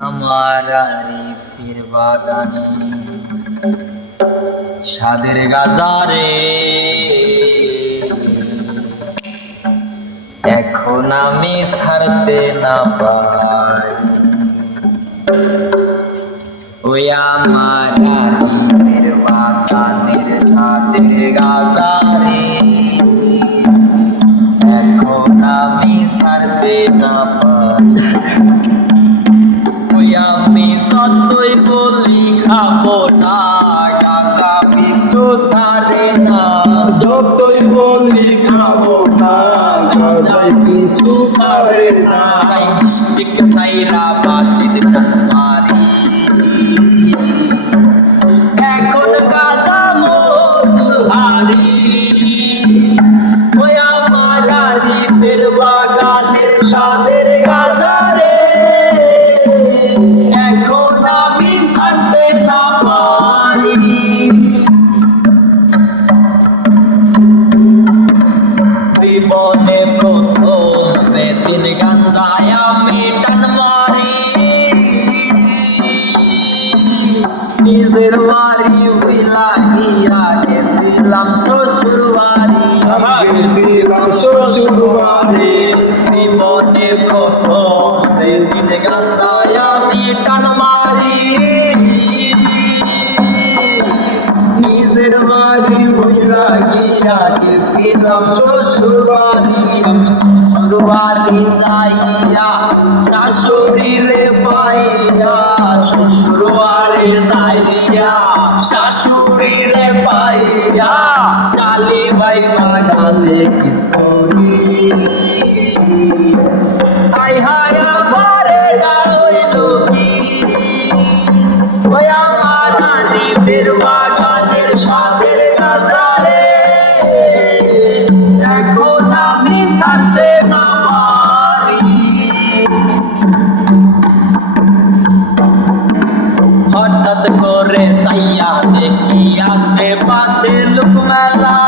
আমার আরিফের বাগানে সাদের গাজারে এখন আমি ছাড়তে না পারি। ওই আমার আরিফের বাগানের সাদের গাজারে এখন আমি ছাড়তে না পারি। আমি যতই বলি খাবো না, গাঁজা পিছু ছাড়ে না। যতই বলি খাবো না, গাঁজা পিছু ছাড়ে না। তাই মিষ্টিক সাইরা বাসিদ মারি, এখন গাঁজা মধুর হারি। ওই আমার আরিফের বাগানের সাদের গাঁজা রে এখন আমি ছাড়তে না পারি। জীবনে প্রথম যেদিন গাঁজায় আমি টান মারি, নিজের বাড়ি ভুইলা গিয়া গেছিলাম শ্বশুর বাড়ি। গেছিলাম শ্বশুর বাড়ি। জীবনে প্রথম যেদিন গাঁজায় আমি টান মারি, নিজের বাড়ি ভুইলা গিয়া গেছিলাম শ্বশুর বাড়ি। শ্বশুর বাড়ি যাইয়া শাশুড়িরে পাইয়া, শ্বশুর বাড়ি যাইয়া শাশুড়িরে পাইয়া শালি ভাই বাগানে কিস করি। হাই হাই আমার এটা হইল কি, ওই আমার আরিফের বাগানের সাদের গাজারে এখন আমি ছাড়তে না পারি। হঠাৎ করে চাইয়া দেখি আশেপাশে লোক মেলা,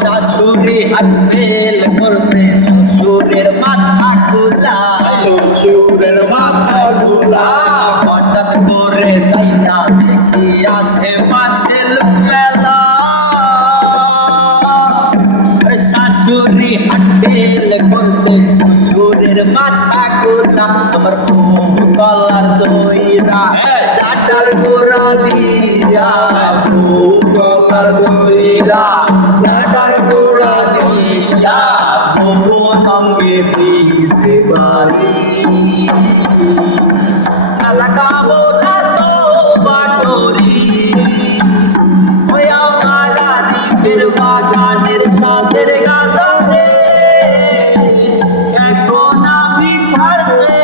শাশুড়ি হাত বেল করছে শ্বশুরের মাথা খোলা, শ্বশুরের মাথা গোলা। হঠাৎ করে চাইয়া দেখি আশেপাশে লোক মেলা, শাশুড়ি হাত বেল করছে শ্বশুরের মাথা খোলা। আমার বউ কলার দইরা চাটার গোড়া দিয়া, বউ কলার দইরা চাটার গোড়া দিয়া বউ সঙ্গে দিছে বাড়ি। লাগাবো না তওবা করি, ওই আমার আরিফের বাগানের সাদের গাজা রে এখন আমি ছাড়তে